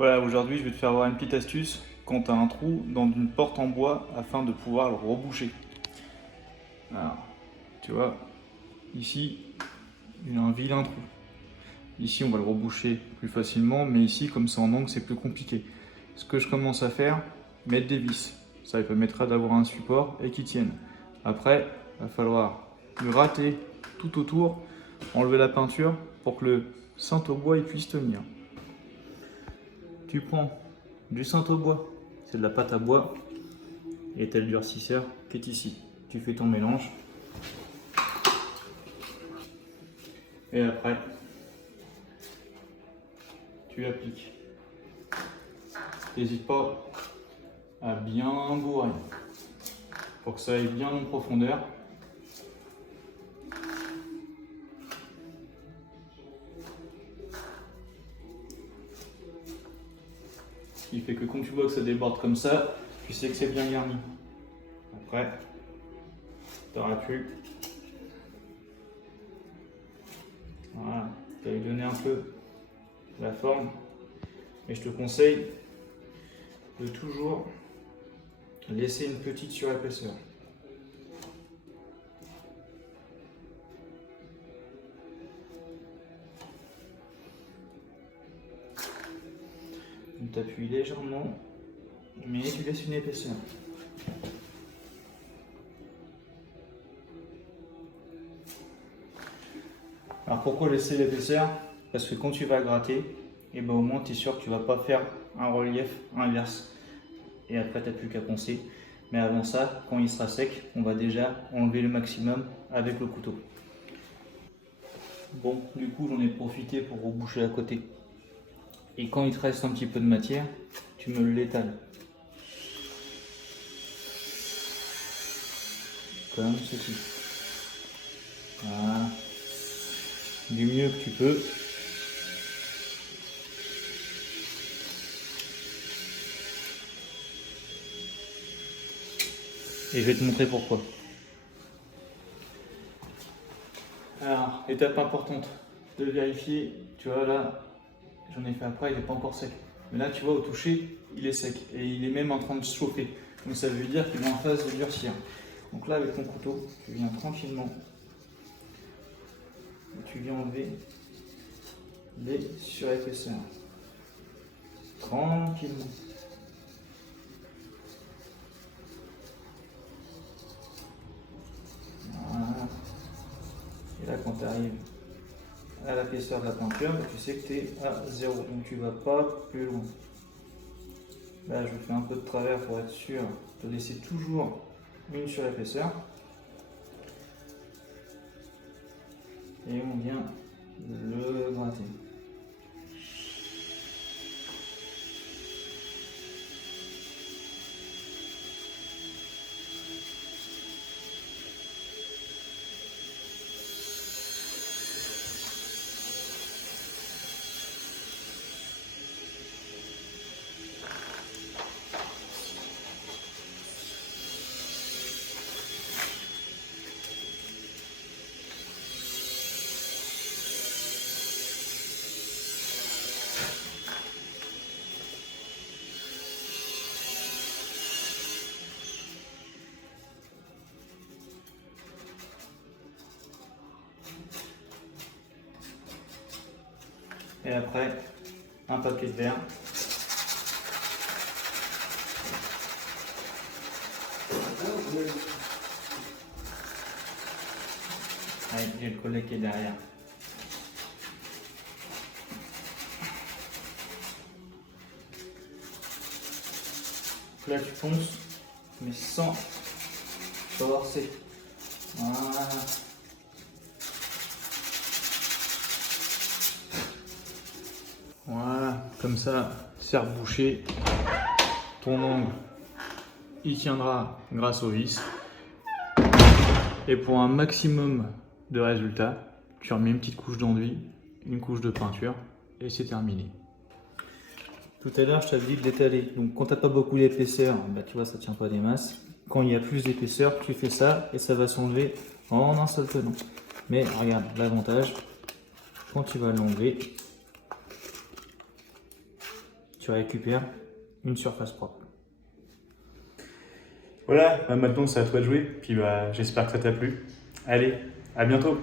Voilà, aujourd'hui je vais te faire voir une petite astuce quand tu as un trou dans une porte en bois afin de pouvoir le reboucher. Alors, tu vois, ici, il y a un vilain trou. Ici, on va le reboucher plus facilement, mais ici, comme c'est en angle, c'est plus compliqué. Ce que je commence à faire, mettre des vis. Ça permettra d'avoir un support et qui tienne. Après, il va falloir gratter tout autour, enlever la peinture pour que le cintre au bois il puisse tenir. Tu prends du cintre au bois, c'est de la pâte à bois, et t'as le durcisseur qui est ici. Tu fais ton mélange. Et après, tu appliques. N'hésite pas à bien bourrer pour que ça aille bien en profondeur. Ce qui fait que quand tu vois que ça déborde comme ça, tu sais que c'est bien garni. Après, tu n'auras plus. Voilà, tu vas lui donner un peu la forme. Et je te conseille de toujours laisser une petite surépaisseur. Tu appuies légèrement, mais tu laisses une épaisseur. Alors pourquoi laisser l'épaisseur? Parce que quand tu vas gratter, et ben au moins tu es sûr que tu ne vas pas faire un relief inverse. Et après tu n'as plus qu'à poncer. Mais avant ça, quand il sera sec, on va déjà enlever le maximum avec le couteau. Bon, du coup j'en ai profité pour reboucher à côté. Et quand il te reste un petit peu de matière, tu me l'étales. Comme ceci. Voilà. Du mieux que tu peux. Et je vais te montrer pourquoi. Alors, étape importante, de vérifier, tu vois là, j'en ai fait après, il n'est pas encore sec. Mais là, tu vois, au toucher, il est sec. Et il est même en train de chauffer. Donc ça veut dire qu'il est en phase de durcir. Donc là, avec ton couteau, tu viens tranquillement. Et tu viens enlever les surépaisseurs. Tranquillement. Voilà. Et là, quand tu arrives à l'épaisseur de la peinture, tu sais que tu es à 0. Donc tu ne vas pas plus loin. Là, je fais un peu de travers pour être sûr de laisser toujours une surépaisseur. Et on vient le gratter. Et après, un papier de verre. Allez, j'ai le collet qui est derrière. Là, tu ponces, mais sans forcer. Voilà. Voilà, comme ça, c'est rebouché. Ton angle, il tiendra grâce aux vis. Et pour un maximum de résultats, tu remets une petite couche d'enduit, une couche de peinture, et c'est terminé. Tout à l'heure, je t'avais dit de l'étaler. Donc, quand tu n'as pas beaucoup d'épaisseur, bah, tu vois, ça ne tient pas des masses. Quand il y a plus d'épaisseur, tu fais ça et ça va s'enlever en un seul tenant. Mais regarde, l'avantage, quand tu vas l'enlever, tu tu récupères une surface propre. Voilà, maintenant c'est à toi de jouer, puis j'espère que ça t'a plu. Allez, à bientôt!